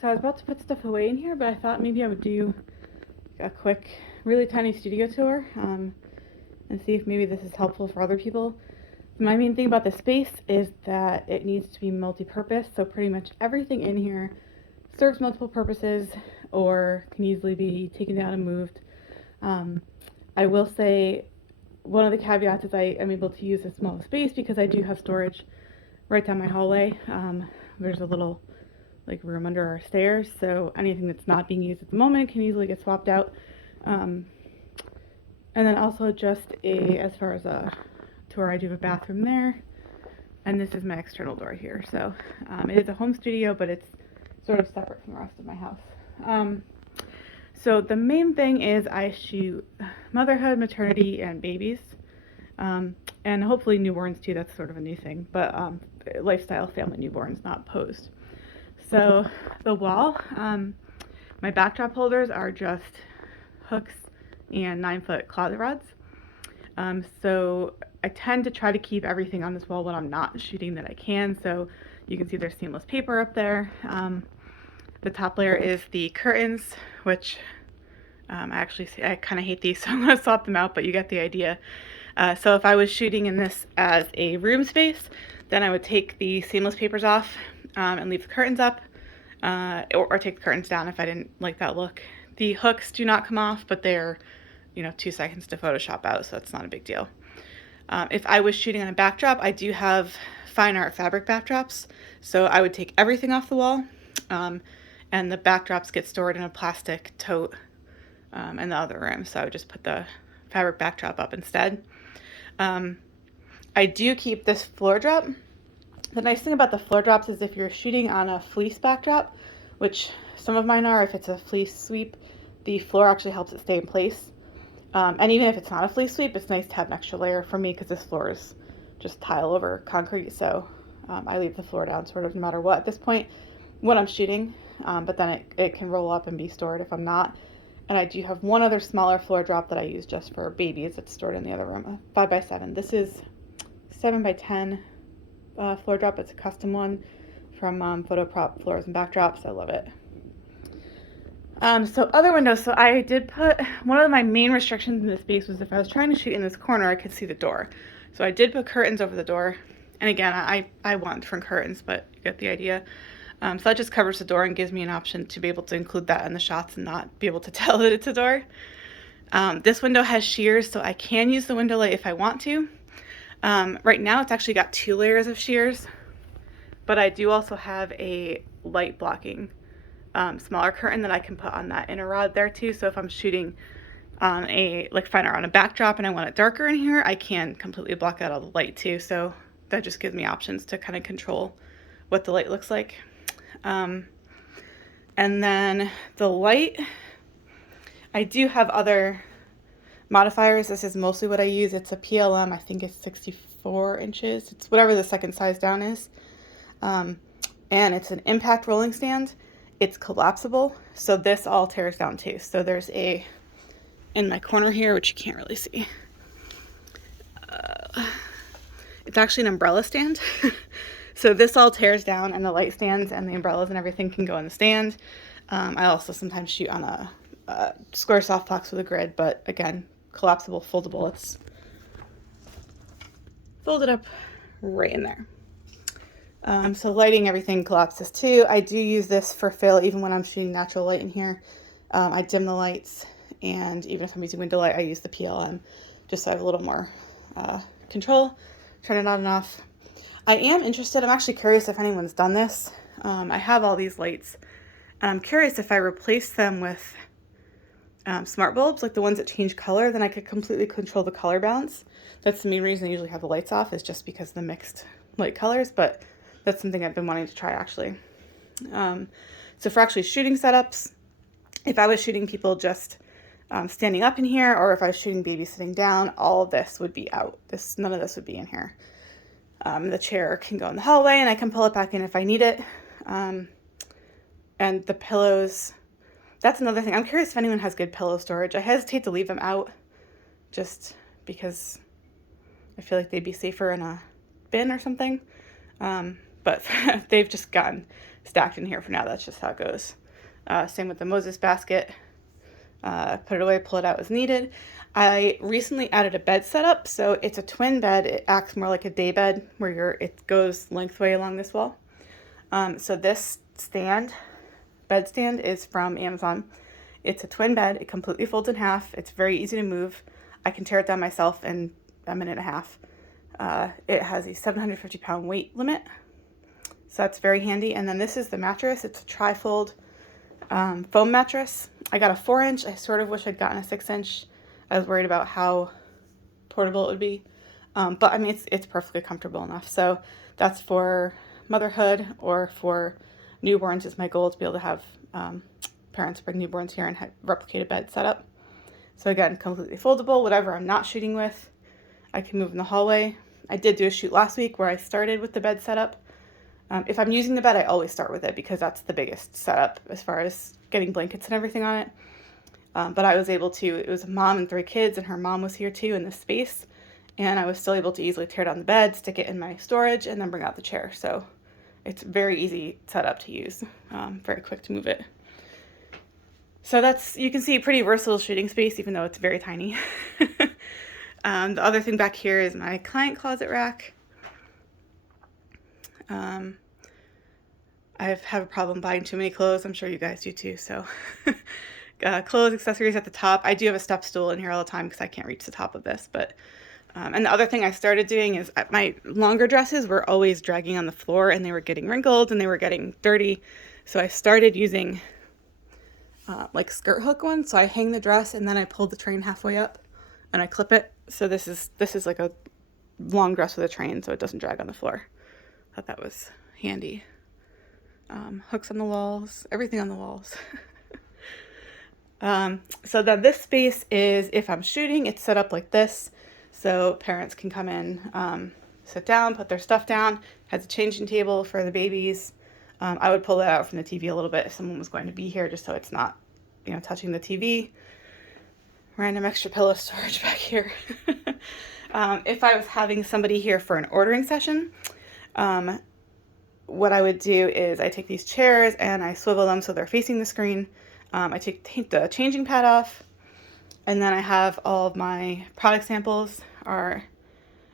So I was about to put stuff away in here, but I thought maybe I would do a quick, really tiny studio tour and see if maybe this is helpful for other people. My main thing about the space is that it needs to be multi-purpose, so pretty much everything in here serves multiple purposes or can easily be taken down and moved. I will say one of the caveats is I am able to use a small space because I do have storage right down my hallway. There's a little room under our stairs, so anything that's not being used at the moment can easily get swapped out. And then also just as far as a tour, I do have a bathroom there, and this is my external door here. So it is a home studio, but it's sort of separate from the rest of my house. So the main thing is I shoot motherhood, maternity, and babies, and hopefully newborns too. That's sort of a new thing, but lifestyle family newborns, not posed. So the wall, my backdrop holders are just hooks and 9-foot closet rods. So I tend to try to keep everything on this wall when I'm not shooting that I can. So you can see there's seamless paper up there. The top layer is the curtains, which I kind of hate these, so I'm going to swap them out, but you get the idea. So if I was shooting in this as a room space, then I would take the seamless papers off and leave the curtains up, or take the curtains down if I didn't like that look. The hooks do not come off, but they're 2 seconds to Photoshop out, so that's not a big deal. If I was shooting on a backdrop, I do have fine art fabric backdrops, so I would take everything off the wall, and the backdrops get stored in a plastic tote in the other room, so I would just put the fabric backdrop up instead. I do keep this floor drop. The nice thing about the floor drops is if you're shooting on a fleece backdrop, which some of mine are, if it's a fleece sweep, the floor actually helps it stay in place. And even if it's not a fleece sweep, it's nice to have an extra layer for me because this floor is just tile over concrete, so I leave the floor down sort of no matter what at this point when I'm shooting, but then it can roll up and be stored if I'm not. And I do have one other smaller floor drop that I use just for babies. It's stored in the other room, a 5x7. This is 7x10 floor drop. It's a custom one from Photoprop Floors and Backdrops. I love it. So other windows. So I did put, one of my main restrictions in this space was if I was trying to shoot in this corner, I could see the door. So I did put curtains over the door. And again, I want different curtains, but you get the idea. So that just covers the door and gives me an option to be able to include that in the shots and not be able to tell that it's a door. This window has shears, so I can use the window light if I want to. Right now it's actually got 2 layers of shears, but I do also have a light blocking smaller curtain that I can put on that inner rod there too. So if I'm shooting on fine art on a backdrop and I want it darker in here, I can completely block out all the light too. So that just gives me options to kind of control what the light looks like. And then the light, I do have other modifiers. This is mostly what I use. It's a PLM, I think it's 64 inches. It's whatever the second size down is. And it's an impact rolling stand. It's collapsible, so this all tears down too. So there's in my corner here, which you can't really see. It's actually an umbrella stand. So this all tears down, and the light stands and the umbrellas and everything can go in the stand. I also sometimes shoot on a square softbox with a grid, but again, collapsible, foldable. It's folded up right in there. So lighting, everything collapses too. I do use this for fill even when I'm shooting natural light in here. I dim the lights, and even if I'm using window light, I use the PLM just so I have a little more control. Turn it on and off. I am interested, I'm actually curious if anyone's done this. I have all these lights, and I'm curious if I replace them with smart bulbs, like the ones that change color, then I could completely control the color balance. That's the main reason I usually have the lights off, is just because of the mixed light colors, but that's something I've been wanting to try actually. So for actually shooting setups, if I was shooting people just standing up in here, or if I was shooting babies sitting down, all of this would be out. None of this would be in here. The chair can go in the hallway and I can pull it back in if I need it. And the pillows, that's another thing. I'm curious if anyone has good pillow storage. I hesitate to leave them out just because I feel like they'd be safer in a bin or something. But they've just gotten stacked in here for now. That's just how it goes. Same with the Moses basket. Put it away, pull it out as needed. I recently added a bed setup, so it's a twin bed. It acts more like a day bed where it goes lengthway along this wall. So this bed stand is from Amazon. It's a twin bed. It completely folds in half. It's very easy to move. I can tear it down myself in a minute and a half. It has a 750-pound weight limit, so that's very handy. And then this is the mattress. It's a tri-fold foam mattress. I got a 4-inch. I sort of wish I'd gotten a 6-inch. I was worried about how portable it would be, but I mean it's perfectly comfortable enough. So that's for motherhood or for newborns. It's my goal to be able to have parents bring newborns here and replicate a bed setup. So again, completely foldable. Whatever I'm not shooting with, I can move in the hallway. I did do a shoot last week where I started with the bed setup. If I'm using the bed, I always start with it because that's the biggest setup as far as getting blankets and everything on it. But I was able to, it was a mom and 3 kids, and her mom was here too in this space. And I was still able to easily tear down the bed, stick it in my storage, and then bring out the chair. So it's very easy setup to use, very quick to move it. So that's, you can see, a pretty versatile shooting space, even though it's very tiny. The other thing back here is my client closet rack. I have a problem buying too many clothes. I'm sure you guys do too. So clothes, accessories at the top. I do have a step stool in here all the time because I can't reach the top of this. But and the other thing I started doing is my longer dresses were always dragging on the floor, and they were getting wrinkled and they were getting dirty. So I started using like skirt hook ones. So I hang the dress and then I pull the train halfway up and I clip it. So this is like a long dress with a train, so it doesn't drag on the floor. Thought that was handy. Hooks on the walls, everything on the walls. So then this space is, if I'm shooting, it's set up like this. So parents can come in, sit down, put their stuff down. Has a changing table for the babies. I would pull that out from the TV a little bit if someone was going to be here, just so it's not, touching the TV. Random extra pillow storage back here. If I was having somebody here for an ordering session, what I would do is I take these chairs and I swivel them so they're facing the screen. I take the changing pad off, and then I have all of my product samples are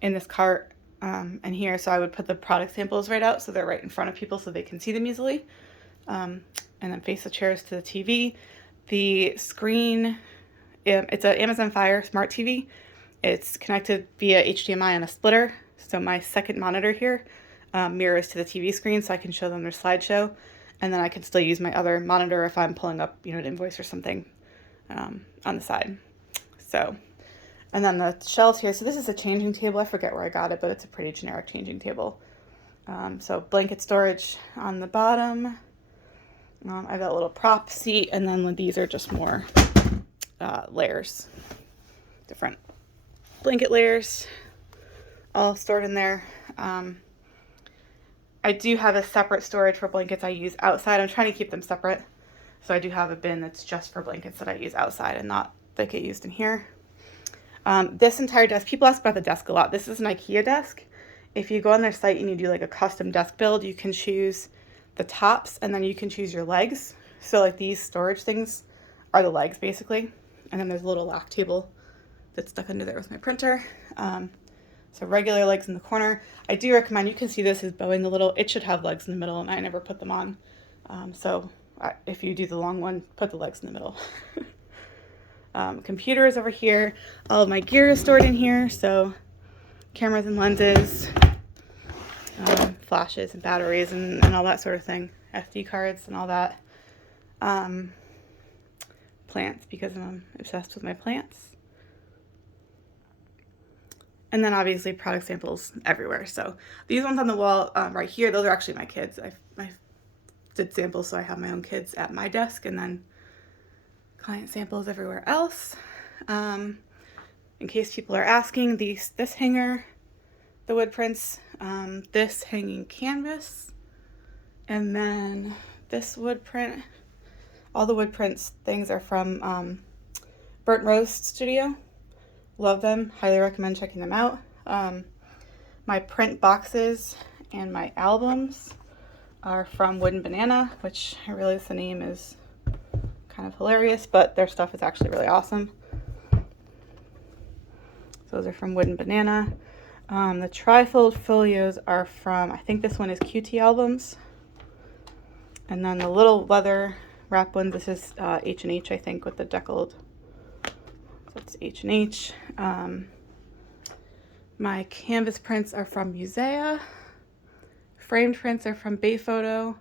in this cart and here. So I would put the product samples right out so they're right in front of people so they can see them easily. And then face the chairs to the TV. The screen, it's an Amazon Fire Smart TV. It's connected via HDMI on a splitter. So my second monitor here mirrors to the TV screen so I can show them their slideshow. And then I can still use my other monitor if I'm pulling up, an invoice or something on the side. So, and then the shelves here. So this is a changing table. I forget where I got it, but it's a pretty generic changing table. So blanket storage on the bottom. I've got a little prop seat, and then these are just more layers, different blanket layers, all stored in there. I do have a separate storage for blankets I use outside. I'm trying to keep them separate. So I do have a bin that's just for blankets that I use outside and not that get used in here. This entire desk, people ask about the desk a lot. This is an Ikea desk. If you go on their site and you do like a custom desk build, you can choose the tops and then you can choose your legs. So like these storage things are the legs basically. And then there's a little lock table that's stuck under there with my printer. So regular legs in the corner. I do recommend, you can see this is bowing a little. It should have legs in the middle, and I never put them on. If you do the long one, put the legs in the middle. Computer is over here. All of my gear is stored in here. So cameras and lenses, flashes and batteries and all that sort of thing. SD cards and all that. Plants, because I'm obsessed with my plants. And then obviously product samples everywhere. So these ones on the wall right here, those are actually my kids. I did samples, so I have my own kids at my desk, and then client samples everywhere else. In case people are asking, this hanger, the wood prints, this hanging canvas, and then this wood print. All the wood prints things are from Burnt Roast Studio. Love them. Highly recommend checking them out. My print boxes and my albums are from Wooden Banana, which I realize the name is kind of hilarious, but their stuff is actually really awesome. So those are from Wooden Banana. The trifold folios are from, I think this one is QT Albums. And then the little leather wrap one, this is H&H, I think, with the deckled. So it's H&H. My canvas prints are from Musea. Framed prints are from Bay Photo.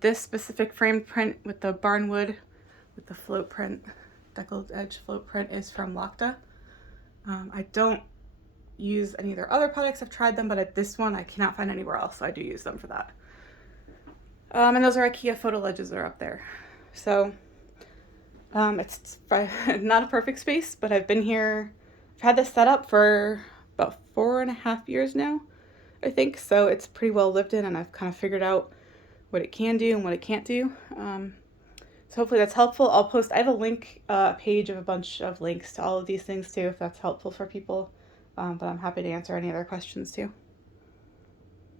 This specific framed print with the barnwood, with the float print, deckled edge float print, is from Locta. I don't use any of their other products. I've tried them, but at this one I cannot find anywhere else, so I do use them for that. And those are Ikea photo ledges that are up there. So it's not a perfect space, but I've been here, I've had this set up for about 4.5 years now, I think. So it's pretty well lived in, and I've kind of figured out what it can do and what it can't do. So hopefully that's helpful. I'll post, I have a link page of a bunch of links to all of these things too, if that's helpful for people. But I'm happy to answer any other questions too.